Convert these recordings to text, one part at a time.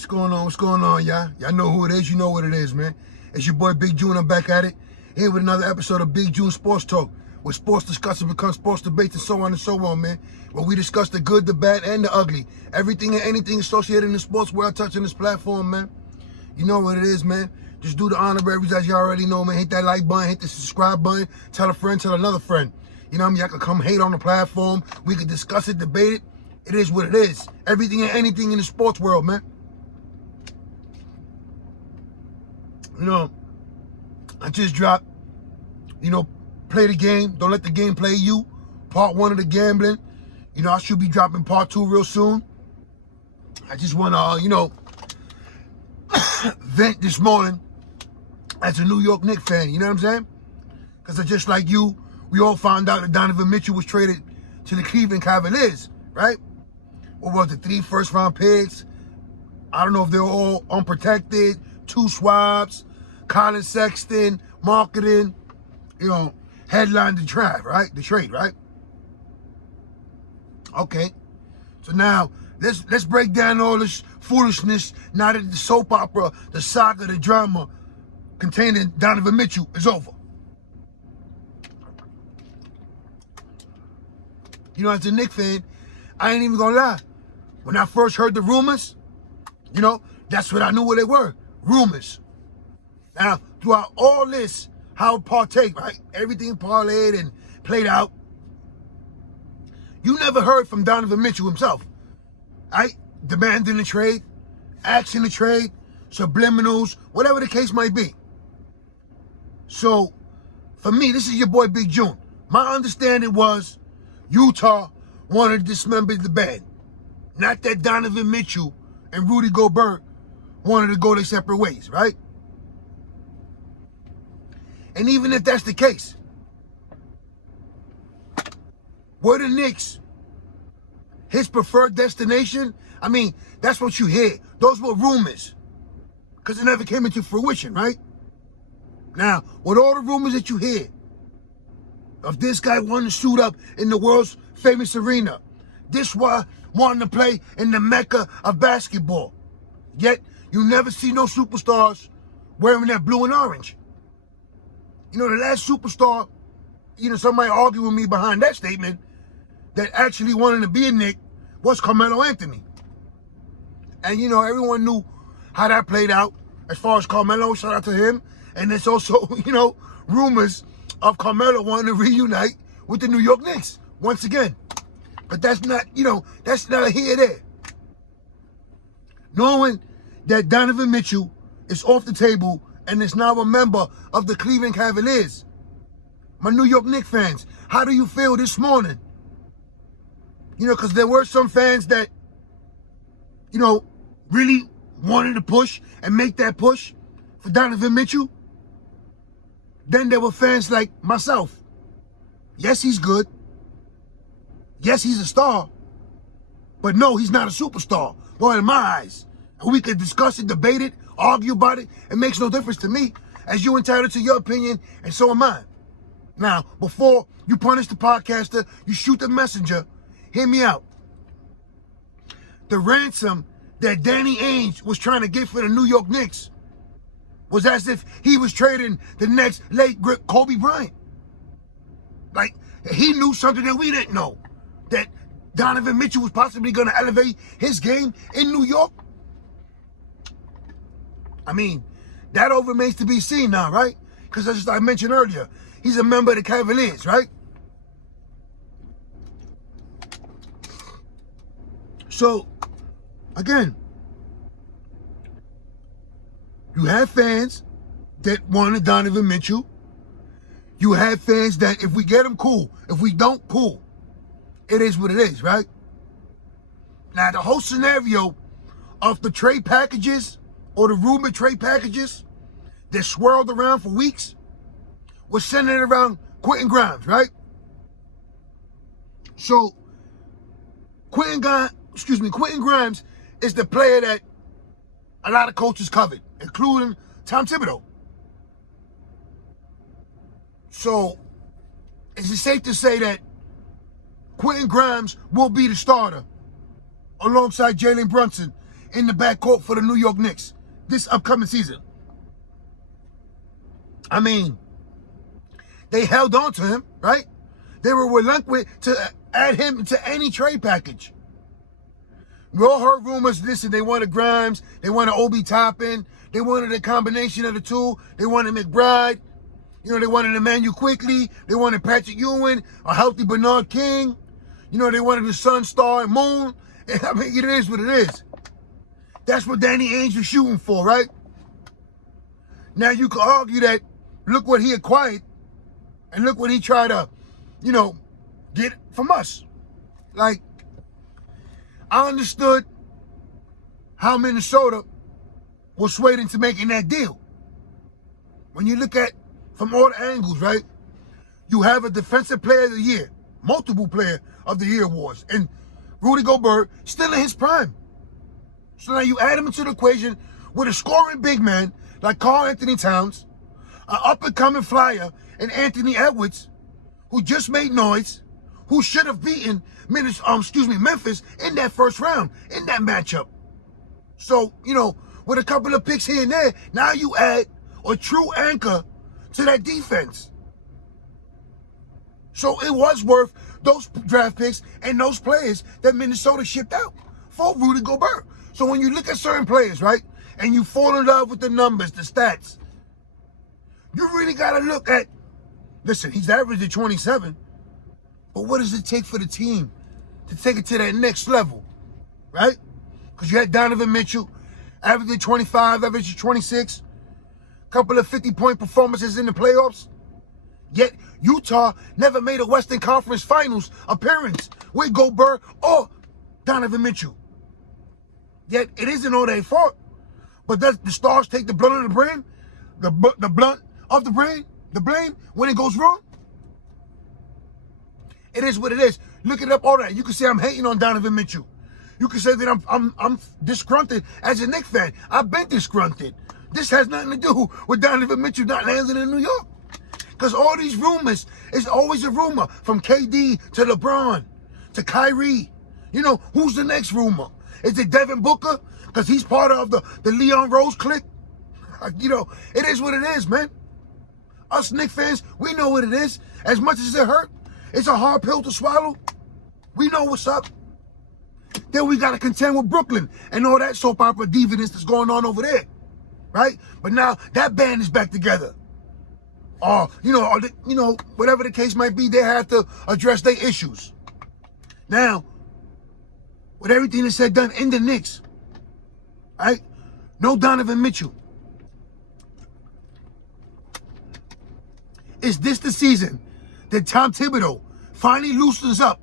What's going on? What's going on, y'all? Y'all know who it is. You know what it is, man. It's your boy Big June. I'm back at it. Here with another episode of Big June Sports Talk, where sports discussion becomes sports debates and so on and so on, man. Where we discuss the good, the bad, and the ugly. Everything and anything associated in the sports world touching this platform, man. You know what it is, man. Just do the honoraries as you already know, man. Hit that like button, hit the subscribe button. Tell a friend, tell another friend. You know what I mean? Y'all can come hate on the platform. We can discuss it, debate it. It is what it is. Everything and anything in the sports world, man. You know, I just dropped, play the game. Don't let the game play you. Part 1 of the gambling. I should be dropping part 2 real soon. I just want to, vent this morning as a New York Knicks fan. You know what I'm saying? Because just like you, we all found out that Donovan Mitchell was traded to the Cleveland Cavaliers, right? What was it, 3 first-round picks? I don't know if they were all unprotected, 2 swabs, Colin Sexton, marketing, headline the trade, right? The trade, right? Okay. So now let's break down all this foolishness now that the soap opera, the saga, the drama containing Donovan Mitchell is over. As a Knicks fan, I ain't even gonna lie. When I first heard the rumors, that's what I knew what they were. Rumors. Now, throughout all this, how it partake, right? Everything parlayed and played out. You never heard from Donovan Mitchell himself, right? Demanding the trade, asking the trade, subliminals, whatever the case might be. So, for me, this is your boy Big June. My understanding was Utah wanted to dismember the band. Not that Donovan Mitchell and Rudy Gobert wanted to go their separate ways, right? And even if that's the case, were the Knicks his preferred destination? I mean, that's what you hear. Those were rumors. Because it never came into fruition, right? Now, with all the rumors that you hear of this guy wanting to suit up in the world's famous arena, this one wanting to play in the mecca of basketball, yet you never see no superstars wearing that blue and orange. The last superstar, somebody argue with me behind that statement, that actually wanted to be a Knick was Carmelo Anthony. And, everyone knew how that played out as far as Carmelo, shout out to him. And there's also, rumors of Carmelo wanting to reunite with the New York Knicks once again. But that's not, that's not here or there. Knowing that Donovan Mitchell is off the table and is now a member of the Cleveland Cavaliers. My New York Knicks fans, how do you feel this morning? Because there were some fans that, really wanted to push and make that push for Donovan Mitchell. Then there were fans like myself. Yes, he's good. Yes, he's a star. But no, he's not a superstar. Well, in my eyes. We could discuss it, debate it, argue about it. It makes no difference to me, as you're entitled to your opinion, and so am I. Now, before you punish the podcaster, you shoot the messenger, hear me out. The ransom that Danny Ainge was trying to get for the New York Knicks was as if he was trading the next late great Kobe Bryant. Like, he knew something that we didn't know. That Donovan Mitchell was possibly going to elevate his game in New York. I mean, that all remains to be seen now, right? Because as I mentioned earlier, he's a member of the Cavaliers, right? So, again, you have fans that wanted Donovan Mitchell. You have fans that if we get him, cool. If we don't, cool. It is what it is, right? Now, the whole scenario of the trade packages or the rumored trade packages that swirled around for weeks was centered around Quentin Grimes, right? So, Quentin Grimes is the player that a lot of coaches covered, including Tom Thibodeau. So, is it safe to say that Quentin Grimes will be the starter alongside Jalen Brunson in the backcourt for the New York Knicks this upcoming season. I mean, they held on to him, right? They were reluctant to add him to any trade package. We all heard rumors, listen, they wanted Grimes, they wanted Obi Toppin, they wanted a combination of the two, they wanted McBride, you know, they wanted Emmanuel Quickly, they wanted Patrick Ewing, a healthy Bernard King, you know, they wanted the Sun, Star, and Moon. I mean, it is what it is. That's what Danny Ainge was shooting for, right? Now you could argue that, look what he acquired, and look what he tried to, you know, get from us. Like, I understood how Minnesota was swayed into making that deal. When you look at from all the angles, right? You have a defensive player of the year, multiple player of the year awards, and Rudy Gobert still in his prime. So now you add him into the equation with a scoring big man like Karl Anthony Towns, an up-and-coming flyer in Anthony Edwards, who just made noise, who should have beaten Memphis in that first round, in that matchup. So, you know, with a couple of picks here and there, now you add a true anchor to that defense. So it was worth those draft picks and those players that Minnesota shipped out for Rudy Gobert. So when you look at certain players, right, and you fall in love with the numbers, the stats, you really got to look at, listen, he's averaged at 27, but what does it take for the team to take it to that next level, right? Because you had Donovan Mitchell, averaging 25, averaging 26, couple of 50-point performances in the playoffs. Yet Utah never made a Western Conference Finals appearance with Gobert or Donovan Mitchell. Yet it isn't all their fault. But does the Stars take the blunt of the blame? The blunt of the blame when it goes wrong? It is what it is. Look it up, all that. You can say I'm hating on Donovan Mitchell. You can say that I'm disgruntled as a Knicks fan. I've been disgruntled. This has nothing to do with Donovan Mitchell not landing in New York. Because all these rumors, it's always a rumor. From KD to LeBron to Kyrie. You know, who's the next rumor? Is it Devin Booker? Because he's part of the Leon Rose clique. You know, it is what it is, man. Us Knicks fans, we know what it is. As much as it hurt, it's a hard pill to swallow. We know what's up. Then we got to contend with Brooklyn and all that soap opera deviance that's going on over there, right? But now that band is back together. You know, whatever the case might be, they have to address their issues. Now, with everything that's said done in the Knicks, right? No Donovan Mitchell. Is this the season that Tom Thibodeau finally loosens up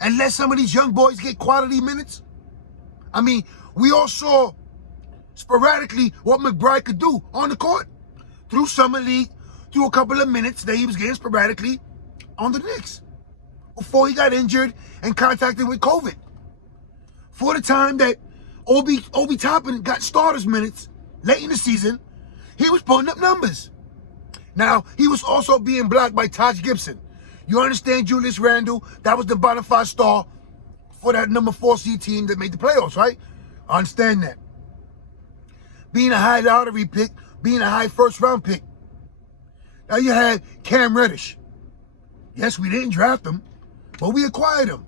and let some of these young boys get quality minutes? I mean, we all saw sporadically what McBride could do on the court through Summer League, through a couple of minutes that he was getting sporadically on the Knicks before he got injured and contacted with COVID. For the time that Obi Toppin got starters minutes late in the season, he was putting up numbers. Now, he was also being blocked by Taj Gibson. You understand Julius Randle, that was the bona fide star for that number 4 seed team that made the playoffs, right? I understand that. Being a high lottery pick, being a high first round pick. Now you had Cam Reddish. Yes, we didn't draft him, but we acquired him.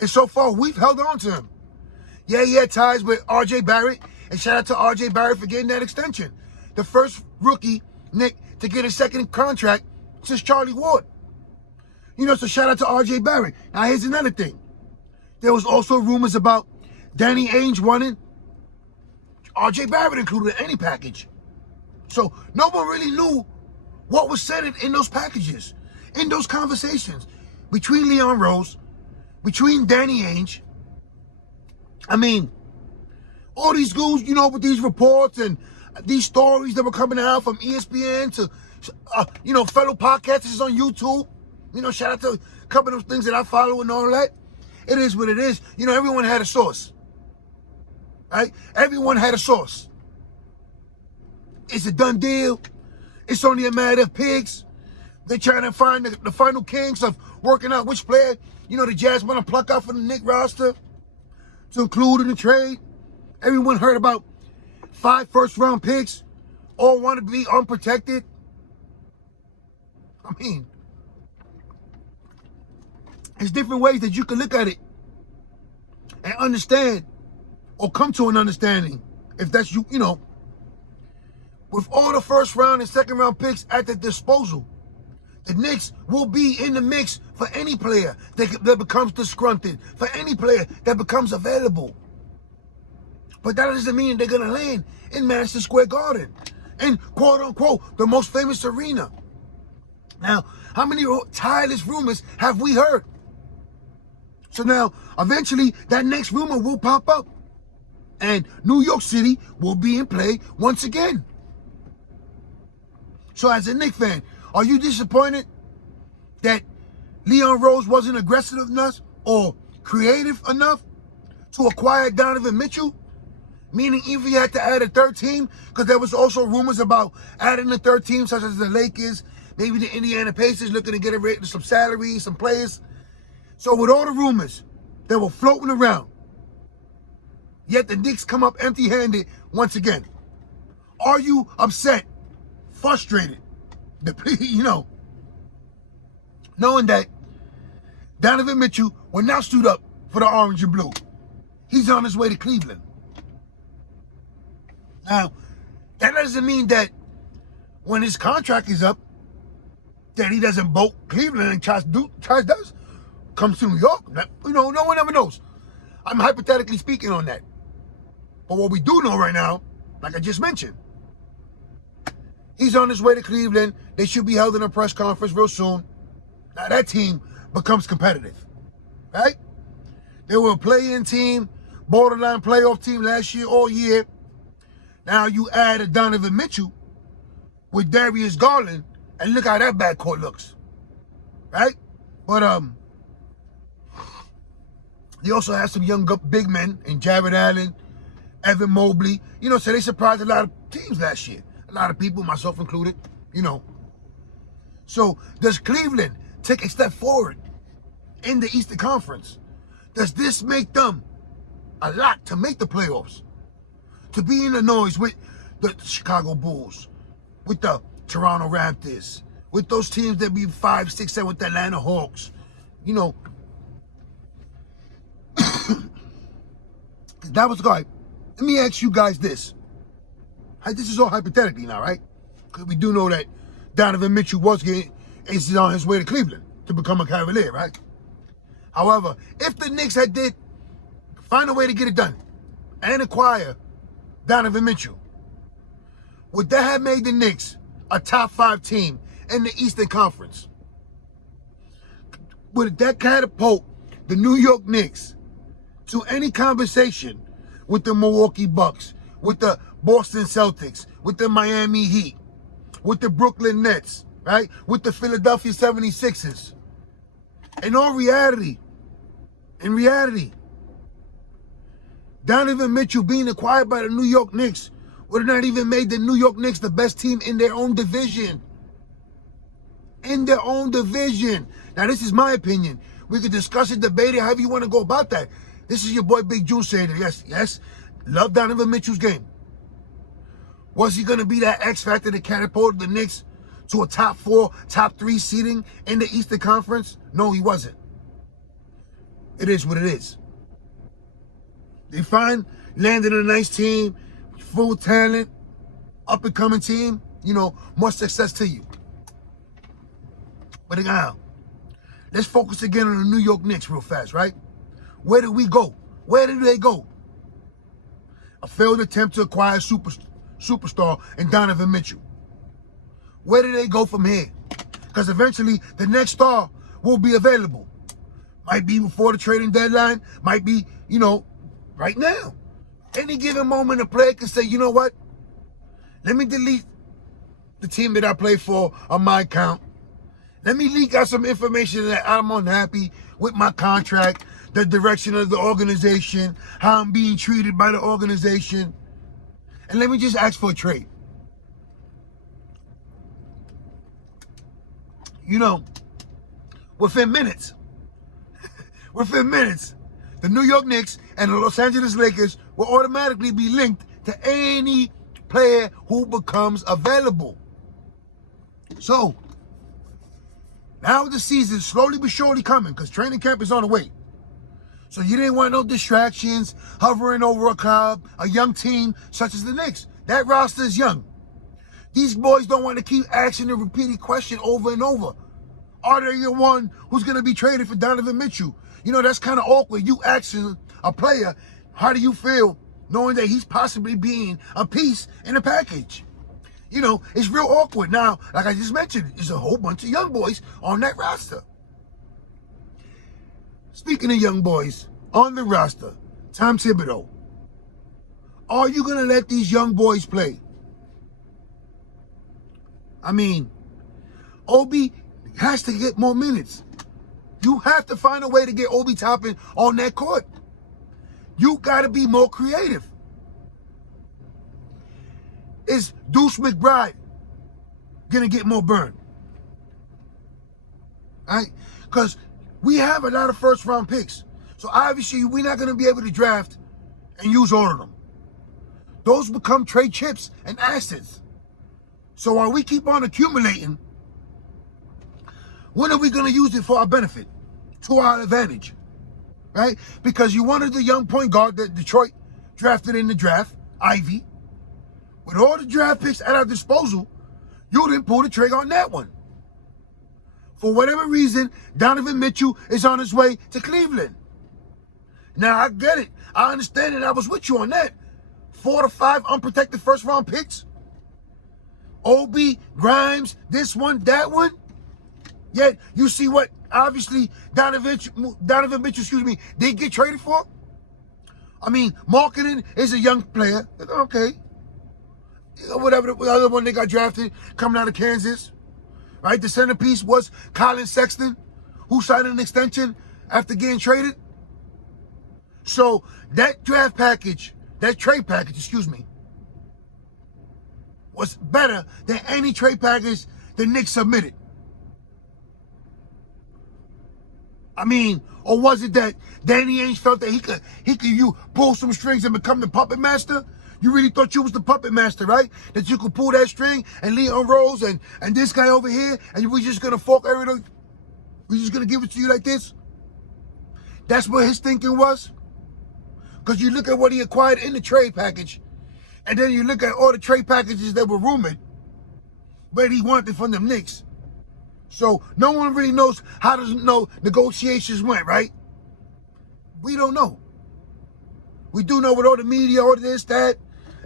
And so far, we've held on to him. Yeah, he had ties with R.J. Barrett, and shout out to R.J. Barrett for getting that extension. The first rookie, Nick, to get a second contract since Charlie Ward. You know, so shout out to R.J. Barrett. Now, here's another thing. There was also rumors about Danny Ainge wanting R.J. Barrett included in any package. So no one really knew what was said in those packages, in those conversations between Leon Rose, between Danny Ainge. I mean, all these dudes, you know, with these reports and these stories that were coming out from ESPN to, fellow podcasters on YouTube. You know, shout out to a couple of those things that I follow and all that. It is what it is. You know, everyone had a source, right? Everyone had a source. It's a done deal. It's only a matter of pigs. They're trying to find the final kinks of working out which player, you know, the Jazz want to pluck out from the Knicks roster to include in the trade. Everyone heard about 5 first-round picks, all want to be unprotected. I mean, there's different ways that you can look at it and understand or come to an understanding. If that's you, you know, with all the first round and second round picks at their disposal, the Knicks will be in the mix for any player that becomes disgruntled, for any player that becomes available. But that doesn't mean they're going to land in Madison Square Garden, in quote-unquote the most famous arena. Now, how many tireless rumors have we heard? So now, eventually, that next rumor will pop up, and New York City will be in play once again. So as a Knicks fan, are you disappointed that Leon Rose wasn't aggressive enough or creative enough to acquire Donovan Mitchell? Meaning if he had to add a third team, because there was also rumors about adding a third team, such as the Lakers, maybe the Indiana Pacers looking to get rid of some salaries, some players. So with all the rumors that were floating around, yet the Knicks come up empty-handed once again. Are you upset, frustrated, you know, knowing that Donovan Mitchell will now suit up for the orange and blue? He's on his way to Cleveland. Now, that doesn't mean that when his contract is up, that he doesn't bolt Cleveland and tries does comes to New York. You know, no one ever knows. I'm hypothetically speaking on that. But what we do know right now, like I just mentioned, he's on his way to Cleveland. They should be held in a press conference real soon. Now that team becomes competitive, right? They were a play-in team, borderline playoff team last year, all year. Now you add a Donovan Mitchell with Darius Garland, and look how that backcourt looks, right? But they also have some young big men in Jared Allen, Evan Mobley. You know, so they surprised a lot of teams last year. A lot of people, myself included, you know. So does Cleveland take a step forward in the Eastern Conference? Does this make them a lot to make the playoffs? To be in the noise with the Chicago Bulls, with the Toronto Raptors, with those teams that be 5, 6, 7 with the Atlanta Hawks, you know. That was good. Let me ask you guys this. This is all hypothetically now, right? Because we do know that Donovan Mitchell is on his way to Cleveland to become a Cavalier, right? However, if the Knicks did find a way to get it done and acquire Donovan Mitchell, would that have made the Knicks a top 5 team in the Eastern Conference? Would that catapult the New York Knicks to any conversation with the Milwaukee Bucks, with the Boston Celtics, with the Miami Heat, with the Brooklyn Nets, right? With the Philadelphia 76ers? In reality, Donovan Mitchell being acquired by the New York Knicks would have not even made the New York Knicks the best team in their own division. In their own division. Now, this is my opinion. We could discuss it, debate it, however you want to go about that. This is your boy Big Juice saying it. Yes, love Donovan Mitchell's game. Was he going to be that X factor that catapulted the Knicks to a top 4, top 3 seeding in the Eastern Conference? No, he wasn't. It is what it is. They landed a nice team, full talent, up-and-coming team, you know, more success to you. But now, let's focus again on the New York Knicks real fast, right? Where did we go? Where did they go? A failed attempt to acquire superstar in Donovan Mitchell. Where did they go from here? Because eventually, the next star will be available. Might be before the trading deadline, might be, you know, right now. Any given moment, a player can say, you know what? Let me delete the team that I play for on my account. Let me leak out some information that I'm unhappy with my contract, the direction of the organization, how I'm being treated by the organization. And let me just ask for a trade. You know, within minutes, the New York Knicks and the Los Angeles Lakers will automatically be linked to any player who becomes available. So, now the season's slowly but surely coming because training camp is on the way. So you didn't want no distractions hovering over a club, a young team such as the Knicks. That roster is young. These boys don't want to keep asking the repeated question over and over. Are they the one who's going to be traded for Donovan Mitchell? You know, that's kind of awkward. You asking a player, how do you feel knowing that he's possibly being a piece in a package? You know, it's real awkward. Now, like I just mentioned, there's a whole bunch of young boys on that roster. Speaking of young boys on the roster, Tom Thibodeau, are you going to let these young boys play? I mean, Obi has to get more minutes. You have to find a way to get Obi Toppin on that court. You got to be more creative. Is Deuce McBride going to get more burn? Right? Because we have a lot of first-round picks. So obviously, we're not going to be able to draft and use all of them. Those become trade chips and assets. So while we keep on accumulating, when are we going to use it for our benefit, to our advantage, right? Because you wanted the young point guard that Detroit drafted in the draft, Ivy. With all the draft picks at our disposal, you didn't pull the trigger on that one. For whatever reason, Donovan Mitchell is on his way to Cleveland. Now, I get it. I understand it. I was with you on that. 4 to 5 unprotected first-round picks. Obi, Grimes, this one, that one. Yet, you see what, obviously, Donovan Mitchell, did get traded for? I mean, Marketing is a young player. Okay. Whatever the other one they got drafted, coming out of Kansas. Right? The centerpiece was Colin Sexton, who signed an extension after getting traded. So, that trade package, was better than any trade package the Knicks submitted. I mean, or was it that Danny Ainge felt that he could pull some strings and become the puppet master? You really thought you was the puppet master, right? That you could pull that string and Leon Rose and this guy over here, and we're just gonna fork everything. We're just gonna give it to you like this. That's what his thinking was. Because you look at what he acquired in the trade package, and then you look at all the trade packages that were rumored, but he wanted from the Knicks. So no one really knows how to negotiations went, right? We don't know. We do know with all the media, all this, that,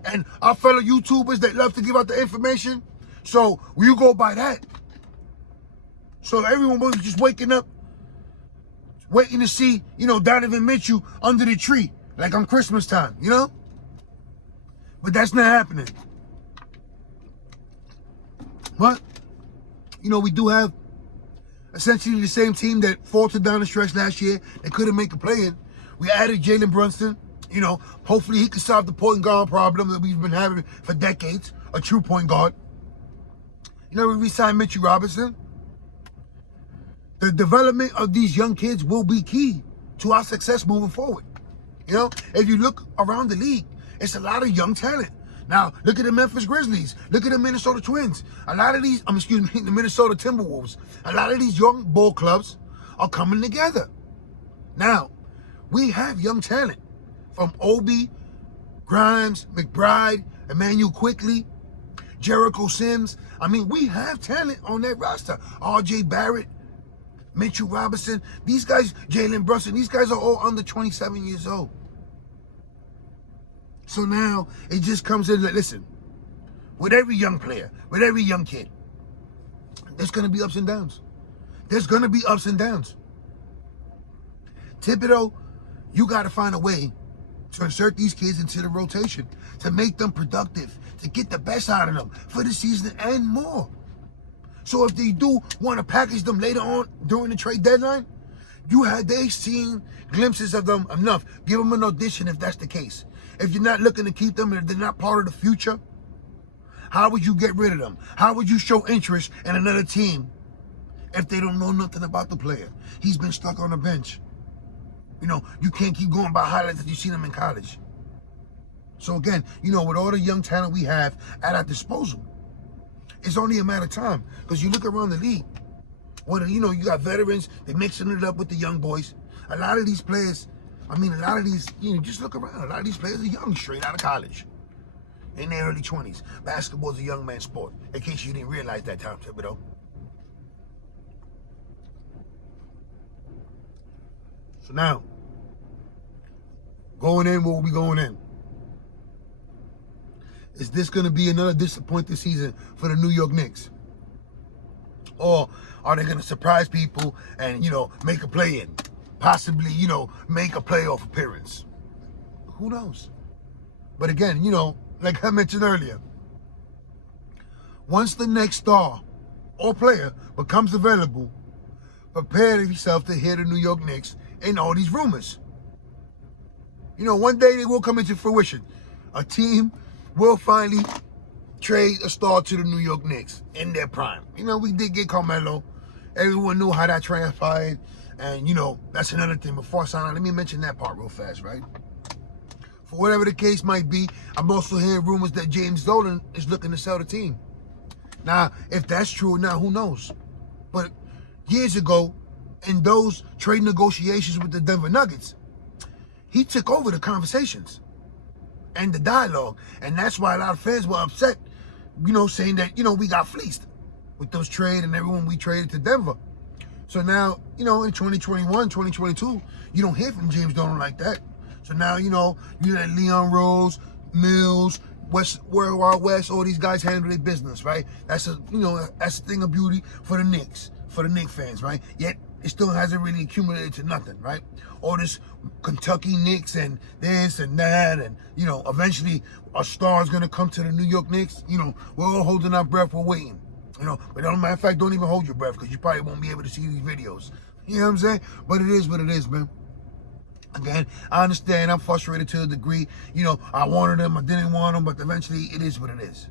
and our fellow YouTubers that love to give out the information. So you go by that. So everyone was just waking up, waiting to see, Donovan Mitchell under the tree, like on Christmas time, But that's not happening. But, we do have essentially the same team that faltered down the stretch last year that couldn't make a play-in. We added Jalen Brunson. Hopefully he can solve the point guard problem that we've been having for decades, a true point guard. We re-signed Mitchell Robinson. The development of these young kids will be key to our success moving forward. If you look around the league, it's a lot of young talent. Now, look at the Memphis Grizzlies. Look at the Minnesota Twins. A lot of these, the Minnesota Timberwolves. A lot of these young ball clubs are coming together. Now, we have young talent from Obi, Grimes, McBride, Emmanuel Quickly, Jericho Sims. We have talent on that roster. R.J. Barrett, Mitchell Robinson. These guys, Jalen Brunson, these guys are all under 27 years old. So now it just comes in, listen, with every young player, with every young kid, there's going to be ups and downs. There's going to be ups and downs. Thibodeau, you got to find a way to insert these kids into the rotation, to make them productive, to get the best out of them for the season and more. So if they do want to package them later on during the trade deadline, they've seen glimpses of them enough. Give them an audition if that's the case. If you're not looking to keep them, if they're not part of the future, how would you get rid of them? How would you show interest in another team if they don't know nothing about the player? He's been stuck on the bench. You can't keep going by highlights that you've seen him in college. So again, you know, with all the young talent we have at our disposal, it's only a matter of time. Because you look around the league, you know, you got veterans, they're mixing it up with the young boys. A lot of these players, you know, just look around. A lot of these players are young, straight out of college, in their early 20s. Basketball's a young man's sport, in case you didn't realize that, Tom Thibodeau. So now, going in, what will be going in? Is this going to be another disappointing season for the New York Knicks? Or are they going to surprise people and, you know, make a play-in? Possibly, you know, make a playoff appearance? Who knows? But again, you know, like I mentioned earlier, once the next star or player becomes available, prepare yourself to hear the New York Knicks and all these rumors. You know, one day they will come into fruition. A team will finally trade a star to the New York Knicks in their prime. You know, we did get Carmelo. Everyone knew how that transpired. And, you know, that's another thing. Before I sign out, let me mention that part real fast, right? For whatever the case might be, I'm also hearing rumors that James Dolan is looking to sell the team. Now, if that's true or not, who knows? But years ago, in those trade negotiations with the Denver Nuggets, he took over the conversations and the dialogue. And that's why a lot of fans were upset, you know, saying that, you know, we got fleeced with those trade and everyone we traded to Denver. So now, you know, in 2021, 2022, you don't hear from James Dolan like that. So now, you know, you let Leon Rose, Mills, World Wide West, all these guys handle their business, right? That's a, you know, that's a thing of beauty for the Knicks, for the Knicks fans, right? Yet it still hasn't really accumulated to nothing, right? All this Kentucky Knicks and this and that, and, you know, eventually a star is gonna come to the New York Knicks. You know, we're all holding our breath, we're waiting. You know, but as a matter of fact, don't even hold your breath, because you probably won't be able to see these videos. You know what I'm saying? But it is what it is, man. Again, I understand I'm frustrated to a degree. You know, I wanted them, I didn't want them, but eventually it is what it is.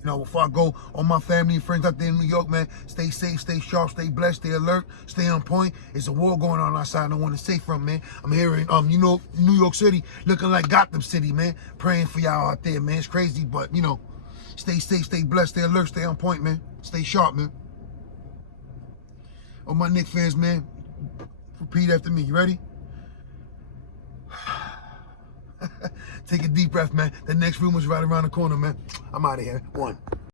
You know, before I go, all my family and friends out there in New York, man, stay safe, stay sharp, stay blessed, stay alert, stay on point. It's a war going on outside I want to stay from, man. I'm here in, you know, New York City, looking like Gotham City, man. Praying for y'all out there, man. It's crazy, but, you know, stay safe, stay blessed, stay alert, stay on point, man. Stay sharp, man. All my Knicks fans, man, repeat after me. You ready? Take a deep breath, man. The next room is right around the corner, man. I'm out of here. 1.